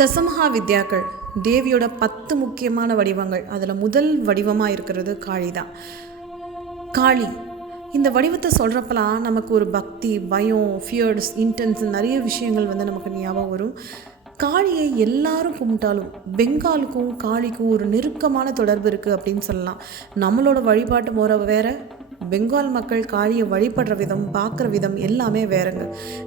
தசமஹா வித்யாக்கள் தேவியோட பத்து முக்கியமான வடிவங்கள். அதில் முதல் வடிவமாக இருக்கிறது காளி தான் காளி இந்த வடிவத்தை சொல்கிறப்பலாம் நமக்கு ஒரு பக்தி பயம் ஃபியர்ஸ் இன்டென்ஸ் நிறைய விஷயங்கள் வந்து நமக்கு ஞாபகம் வரும். காளியை எல்லாரும் கும்பிட்டாலும் பெங்காலுக்கும் காளிக்கும் ஒரு நெருக்கமான தொடர்பு இருக்குது அப்படின்னு சொல்லலாம். நம்மளோட வழிபாட்டு முறை வேறு பெங்கால் மக்கள் காளியை வழிபடுற விதம் பார்க்குற விதம் எல்லாமே வேறங்க.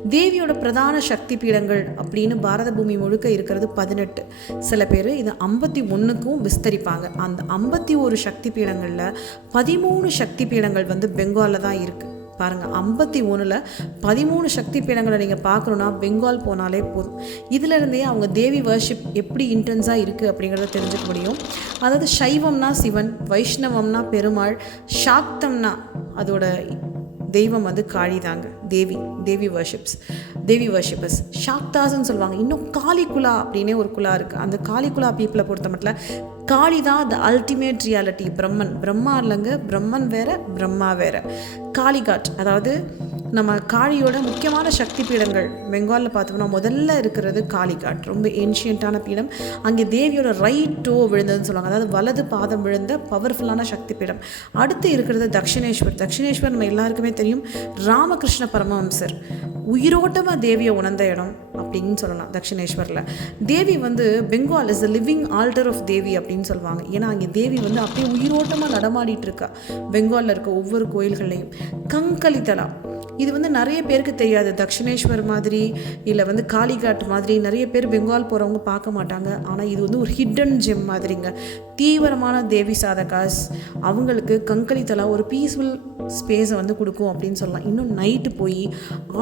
தேவியோட பிரதான சக்தி பீடங்கள் அப்படின்னு பாரத பூமி முழுக்க இருக்கிறது பதினெட்டு. சில பேர் இது ஐம்பத்தி ஒன்றுக்கும் விஸ்தரிப்பாங்க. அந்த ஐம்பத்தி ஒரு சக்தி பீடங்களில் பதிமூணு சக்தி பீடங்கள் வந்து பெங்காலில் தான் இருக்குது பாருங்கள் ஐம்பத்தி ஒன்றில் பதிமூணு சக்தி பீடங்களை நீங்கள் பார்க்கணுன்னா பெங்கால் போனாலே போதும். இதிலிருந்தே அவங்க தேவி வர்ஷிப் எப்படி இன்டென்ஸாக இருக்குது அப்படிங்கிறத தெரிஞ்சுக்க முடியும். அதாவது சைவம்னா சிவன் வைஷ்ணவம்னா பெருமாள் சாக்தம்னா அதோட தெய்வம் வந்து காளி தாங்க தேவி தேவி வர்ஷிப்ஸ் தேவி வர்ஷிப்பர்ஸ் ஷாக்தாஸ்ன்னு சொல்லுவாங்க. இன்னும் காளிகுலா அப்படின்னே ஒரு குலா இருக்குது அந்த காளிகுலா பீப்புளை பொறுத்த மட்டும் காளி தான் the ultimate reality Brahman. Brahma இல்லைங்க பிரம்மன் வேற பிரம்மா வேற. காளிகாட் அதாவது நம்ம காளியோட முக்கியமான சக்தி பீடங்கள். பெங்காலில் பார்த்தோம்னா முதல்ல இருக்கிறது காளிகாட். ரொம்ப ஏன்ஷியண்ட்டான பீடம். அங்கே தேவியோட ரைட் டோ விழுந்ததுன்னு சொல்லுவாங்க. அதாவது வலது பாதம் விழுந்த பவர்ஃபுல்லான சக்தி பீடம். அடுத்து இருக்கிறது தக்ஷிணேஸ்வர் தக்ஷிணேஸ்வர் நம்ம எல்லாருக்குமே தெரியும். ராமகிருஷ்ண பரமஹம்சர். உயிரோட்டமாக தேவியை உணர்ந்த இடம் அப்படின்னு சொல்லலாம் தக்ஷிணேஸ்வரில் தேவி வந்து Bengal is a living altar of Devi அப்படின்னு சொல்லுவாங்க. ஏன்னா அங்கே தேவி வந்து அப்படியே உயிரோட்டமாக நடமாடிட்டு இருக்கா. பெங்காலில் இருக்க ஒவ்வொரு கோயில்கள்லையும். கங்கலித்தலா இது வந்து நிறைய பேருக்கு தெரியாது. தக்ஷிணேஸ்வர் மாதிரி இல்லை வந்து காளிகாட் மாதிரி நிறைய பேர் பெங்கால் போகிறவங்க பார்க்க மாட்டாங்க. ஆனால் இது வந்து ஒரு ஹிட்டன் ஜெம் மாதிரிங்க. தீவிரமான தேவி சாதகாஸ் அவங்களுக்கு கங்கலித்தலா ஒரு பீஸ்ஃபுல் ஸ்பேஸை வந்து கொடுக்கும் அப்படின்னு சொல்லலாம். இன்னும் நைட்டு போய்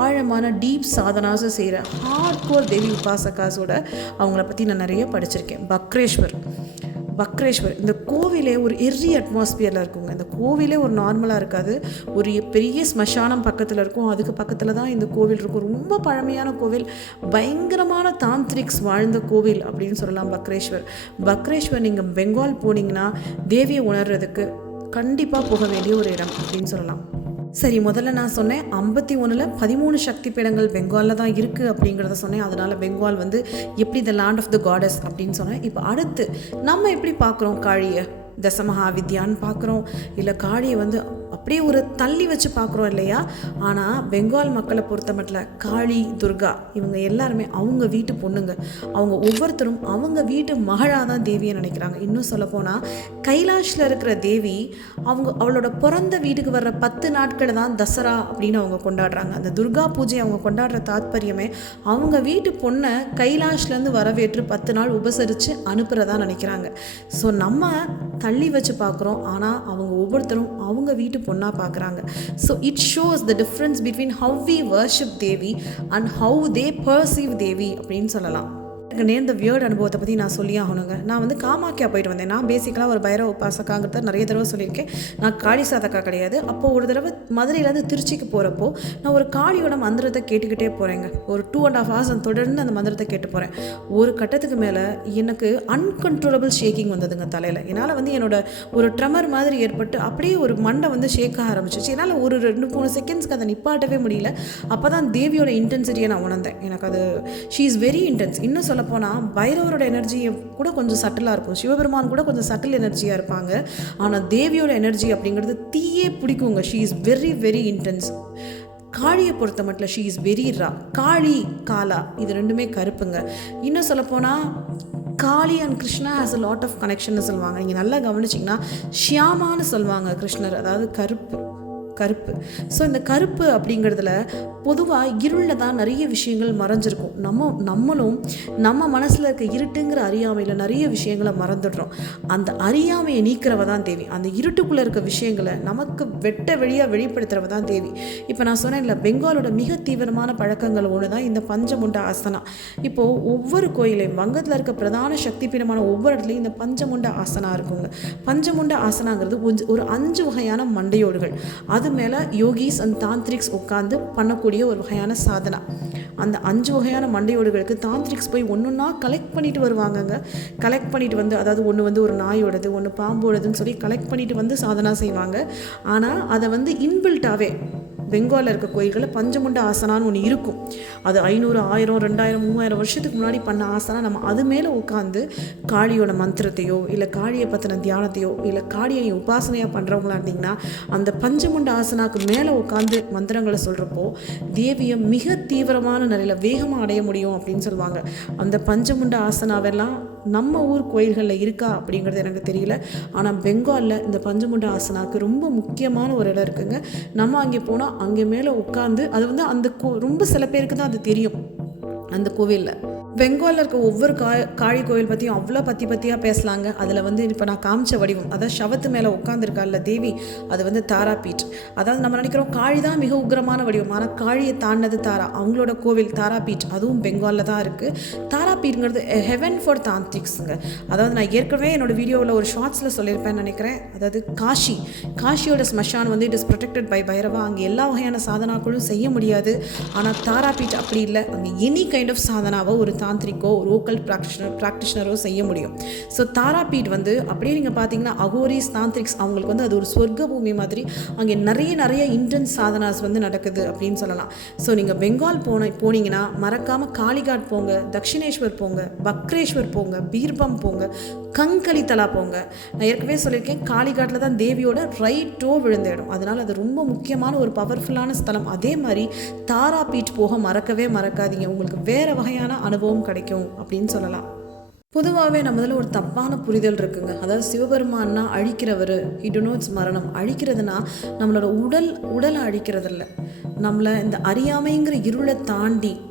ஆழமான டீப் சாதனாஸை செய்கிற ஹார்ட் கோர் தேவி உபாசகாஸோட அவங்கள பற்றி நான் நிறைய படிச்சிருக்கேன். பக்ரேஸ்வர். வக்ரேஸ்வர் இந்த கோவிலே ஒரு எரி அட்மாஸ்பியரில் இருக்குங்க. இந்த கோவிலே ஒரு நார்மலாக இருக்காது. ஒரு பெரிய ஸ்மசானம் பக்கத்தில் இருக்கும். அதுக்கு பக்கத்தில் தான் இந்த கோவில் இருக்கும். ரொம்ப பழமையான கோவில். பயங்கரமான தாந்திரிக்ஸ் வாழ்ந்த கோவில் அப்படின்னு சொல்லலாம் பக்ரேஸ்வர் பக்ரேஸ்வர் நீங்கள் பெங்கால் போனீங்கன்னா தேவியை உணர்றதுக்கு கண்டிப்பாக போக வேண்டிய ஒரு இடம் அப்படின்னு சொல்லலாம். சரி முதல்ல நான் சொன்னேன் ஐம்பத்தி ஒன்றில் பதிமூணு சக்தி பீடங்கள் பெங்காலில் தான் இருக்குது அப்படிங்கிறத சொன்னேன். அதனால் பெங்கால் வந்து எப்படி the land of the gods அப்படின்னு சொன்னேன். இப்போ அடுத்து நம்ம எப்படி பார்க்குறோம்? காழியை தசமஹா வித்யான்னு பார்க்குறோம். இல்லை காளியை வந்து அப்படியே ஒரு தள்ளி வச்சு பார்க்குறோம் இல்லையா? ஆனால் பெங்கால் மக்களை பொறுத்த மட்டும் காளி துர்கா இவங்க எல்லாருமே அவங்க வீட்டு பொண்ணுங்க. அவங்க ஒவ்வொருத்தரும் அவங்க வீட்டு மகளாக தான் தேவியை நினைக்கிறாங்க. இன்னும் சொல்லப்போனால் கைலாஷில் இருக்கிற தேவி அவங்க அவளோட பிறந்த வீட்டுக்கு வர்ற பத்து நாட்களை தான் தசரா அப்படின்னு அவங்க கொண்டாடுறாங்க. அந்த துர்கா பூஜை அவங்க கொண்டாடுற தாத்பரியமே அவங்க வீட்டு பொண்ணை கைலாஷ்லேருந்து வரவேற்று பத்து நாள் உபசரித்து அனுப்புகிறதா நினைக்கிறாங்க. ஸோ நம்ம தள்ளி வச்சு பார்க்குறோம். ஆனால் அவங்க ஒவ்வொருத்தரும் அவங்க வீட்டு பொண்ணாக பார்க்குறாங்க so it shows the difference between how we worship Devi and how they perceive Devi அப்படின்னு சொல்லலாம். எனக்கு நேர்ந்த வியர்ட் அனுபவத்தை பற்றி நான் சொல்லி ஆகணுங்க. நான் வந்து காமாக்கியா போயிட்டு வந்தேன். நான் பேசிக்கலாக ஒரு பைரவ உபாசகாங்கிறத நிறைய தடவை சொல்லியிருக்கேன். நான் காளி சாதக்கா கிடையாது. அப்போது ஒரு தடவை மதுரையிலேருந்து திருச்சிக்கு போகிறப்போ நான் ஒரு காளியோட மந்திரத்தை கேட்டுக்கிட்டே போகிறேங்க ஒரு டூ அண்ட் ஆஃப் ஹவர்ஸ் தொடர்ந்து அந்த மந்திரத்தை கேட்டு போகிறேன் ஒரு கட்டத்துக்கு மேலே எனக்கு அன்கன்ட்ரோலபிள் ஷேக்கிங் வந்ததுங்க தலையில். என்னால் வந்து என்னோட ஒரு ட்ரமர் மாதிரி ஏற்பட்டு அப்படியே ஒரு மண்டை வந்து ஷேக் ஆரம்பிச்சிச்சு. என்னால் ஒரு ரெண்டு மூணு செகண்ட்ஸ்க்கு அதை நிப்பாட்டவே முடியல. அப்போ தான் தேவியோட இன்டென்சிட்டியை நான் உணர்ந்தேன். எனக்கு அது ஷீ இஸ் வெரி இன்டென்ஸ் இன்னும் சொல்ல சொல்லப்போனால் பைரவரோட எனர்ஜி கூட கொஞ்சம் சட்டிலாக இருக்கும். சிவபெருமான் கூட கொஞ்சம் சட்டில் எனர்ஜியாக இருப்பாங்க. ஆனால் தேவியோட எனர்ஜி அப்படிங்கிறது தீயே பிடிக்குங்க. She is very very intense காளியை பொறுத்த மட்டும் she is very raw Kali Kala இது ரெண்டுமே கருப்புங்க. இன்னும் சொல்லப்போனால் Kali and Krishna has a lot of connection சொல்லுவாங்க. நீங்கள் நல்லா கவனிச்சிங்கன்னா ஷியாமான்னு சொல்லுவாங்க கிருஷ்ணர். அதாவது கருப்பு. கருப்பு. ஸோ இந்த கருப்பு அப்படிங்கிறதுல பொதுவாக இருளில் தான் நிறைய விஷயங்கள் மறைஞ்சிருக்கும். நம்ம நம்மளும் நம்ம மனசில் இருக்க இருட்டுங்கிற அறியாமையில் நிறைய விஷயங்களை மறந்துடுறோம். அந்த அறியாமையை நீக்கிறவ தான் தேவி. அந்த இருட்டுக்குள்ளே இருக்க விஷயங்களை நமக்கு வெட்ட வெளியாக வெளிப்படுத்துகிறவ தான் தேவி. இப்போ நான் சொன்னேன் இல்லை பெங்காலோட மிக தீவிரமான பழக்கங்கள் ஒன்று தான் இந்த பஞ்சமுண்ட ஆசனா. இப்போது ஒவ்வொரு கோயிலையும் வங்கத்தில் இருக்க பிரதான சக்தி பீடமான ஒவ்வொரு இடத்துலையும் இந்த பஞ்சமுண்ட ஆசனா இருக்குங்க. பஞ்சமுண்ட ஆசனாங்கிறது ஒரு அஞ்சு வகையான மண்டையோடுகள். அது மேலே யோகிஸ் அண்ட் தாந்திரிக்ஸ் உட்காந்து பண்ணக்கூடிய ஒரு வகையான சாதனா. அந்த அஞ்சு வகையான மண்டையோடுகளுக்கு தாந்திரிக்ஸ் போய் ஒன்றுன்னா கலெக்ட் பண்ணிட்டு வருவாங்கங்க. கலெக்ட் பண்ணிட்டு வந்து அதாவது ஒன்று வந்து ஒரு நாயோடது ஒன்று பாம்போடதுன்னு சொல்லி கலெக்ட் பண்ணிட்டு வந்து சாதனா செய்வாங்க. ஆனால் அதை வந்து இன்பில்ட்டாகவே பெங்காலில் இருக்க கோயில்களில் பஞ்சமுண்ட ஆசனான்னு ஒன்று இருக்கும். அது ஐநூறு ஆயிரம் ரெண்டாயிரம் மூவாயிரம் வருஷத்துக்கு முன்னாடி பண்ண ஆசனா. நம்ம அது மேலே உட்காந்து காளியோட மந்திரத்தையோ இல்லை காளியை பற்றின தியானத்தையோ இல்லை காளியை நீ உபாசனையாக பண்ணுறவங்களா இருந்தீங்கன்னா அந்த பஞ்சமுண்ட ஆசனாக்கு மேலே உட்காந்து மந்திரங்களை சொல்கிறப்போ தேவியை மிக தீவிரமான நிலையில் வேகமாக அடைய முடியும் அப்படின்னு சொல்லுவாங்க. அந்த பஞ்சமுண்ட ஆசனாவெல்லாம் நம்ம ஊர் கோயில்களில் இருக்கா அப்படிங்கிறது எனக்கு தெரியல. ஆனால் பெங்காலில் இந்த பஞ்சமுண்ட ஆசனாக்கு ரொம்ப முக்கியமான ஒரு இடம் இருக்குங்க. நம்ம அங்கே போனால் அங்கே மேலே உட்காந்து அது வந்து அந்த கோ ரொம்ப சில பேருக்கு தான் அது தெரியும். அந்த கோவிலில். பெங்காலில் இருக்க ஒவ்வொரு கா காளி கோயில் பற்றியும் அவ்வளோ பற்றி பற்றியாக பேசலாங்க. அதில் வந்து இப்போ நான் காமிச்ச வடிவம் அதாவது சவத்து மேலே உட்காந்துருக்கால தேவி அது வந்து தாராபீட் அதாவது நம்ம நினைக்கிறோம் காளி தான் மிக உக்ரமான வடிவம் ஆனால் காளியை தாண்டது தாரா. அவங்களோட கோவில் தாராபீட் அதுவும் பெங்காலில் தான் இருக்குது தாராபீட்ங்கிறது ஹெவன் ஃபார் தாந்திக்ஸுங்க அதாவது நான் ஏற்கனவே என்னோடய வீடியோவில் ஒரு ஷார்ட்ஸில் சொல்லியிருப்பேன்னு நினைக்கிறேன். அதாவது காஷி காஷியோட ஸ்மஷான் வந்து it is protected by Bhairava. அங்கே எல்லா வகையான சாதனாக்களும் செய்ய முடியாது. ஆனால் தாராபீட் அப்படி இல்லை. அங்கே எனி கைண்ட் ஆஃப் சாதனாவை ஒரு தாந்திரிக்கோ லோக்கல் ப்ராக்டிஷனர் ப்ராக்டிஷனரோ செய்ய முடியும். ஸோ தாராபீட் வந்து அப்படியே நீங்கள் பார்த்தீங்கன்னா அகோரிஸ் தாந்திரிக்ஸ் அவங்களுக்கு வந்து அது ஒரு சொர்க்க பூமி மாதிரி அங்கே நிறைய நிறைய இன்டென்ஸ் சாதனாஸ் வந்து நடக்குது அப்படின்னு சொல்லலாம். ஸோ நீங்கள் பெங்கால் போன போனீங்கன்னா மறக்காமல் காளிகாட் போங்க தக்ஷிணேஸ்வர் போங்க பக்ரேஸ்வர் போங்க பீர்பம் போங்க கங்கலித்தலா போங்க. நான் ஏற்கனவே சொல்லியிருக்கேன் காளிகாட்டில் தான் தேவியோட ரைட்டோ விழுந்த இடம். அதனால் அது ரொம்ப முக்கியமான ஒரு பவர்ஃபுல்லான ஸ்தலம். அதே மாதிரி தாராபீட் போக மறக்கவே மறக்காதீங்க. உங்களுக்கு வேறு வகையான அனுபவம் கிடைக்கும் அப்படின்னு சொல்லலாம். பொதுவாகவே நம்மதில் ஒரு தப்பான புரிதல் இருக்குங்க. அதாவது சிவபெருமான்னா அழிக்கிறவர் இடுனோட்ஸ் மரணம். அழிக்கிறதுனா நம்மளோட உடல் உடலை அழிக்கிறதில்ல. நம்மளை இந்த அறியாமைங்கிற இருளை தாண்டி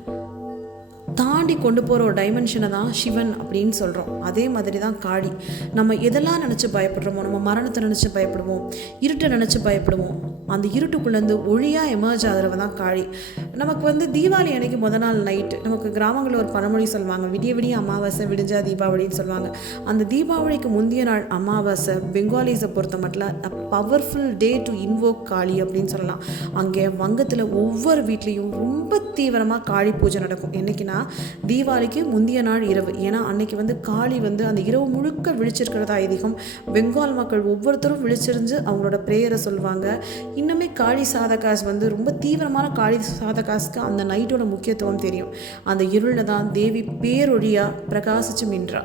தாண்டி கொண்டு போகிற ஒரு டைமென்ஷனை தான் சிவன் அப்படின்னு சொல்கிறோம் அதே மாதிரி தான் காளி. நம்ம எதெல்லாம் நினச்சி பயப்படுறோமோ நம்ம மரணத்தை நினச்சி பயப்படுவோம் இருட்டை நினச்சி பயப்படுவோம் அந்த இருட்டுக்குள்ளேருந்து ஒளியாக எமர்ஜ் ஆகிறவ தான் காளி. நமக்கு வந்து தீபாவளி அன்னைக்கு முத நாள் நைட்டு நமக்கு கிராமங்களில் ஒரு பழமொழி சொல்லுவாங்க விடிய விடிய அமாவாசை விடிஞ்சா தீபாவளின்னு சொல்லுவாங்க. அந்த தீபாவளிக்கு முந்தைய நாள் அமாவாசை பெங்காலிஸை பொறுத்த மட்டும் a powerful day to invoke Kali அப்படின்னு சொல்லலாம். அங்கே வங்கத்தில் ஒவ்வொரு வீட்லேயும் ரொம்ப தீவிரமாக காளி பூஜை நடக்கும். என்னைக்குன்னா தீபாவளிக்கு முந்தைய நாள் இரவு. ஏன்னா அன்னைக்கு வந்து காளி வந்து அந்த இரவு முழுக்க விழிச்சிருக்கிறதா ஐதீகம். பெங்கால் மக்கள் ஒவ்வொருத்தரும் விழிச்சிருந்து அவங்களோட ப்ரேயரை சொல்லுவாங்க. இன்னுமே காளி சாதகாஸ் வந்து ரொம்ப தீவிரமான காளி சாதகாஸ்க்கு அந்த நைட்டோட முக்கியத்துவம் தெரியும். அந்த இருளில் தான் தேவி பேரொழியாக பிரகாசிச்சு மின்றா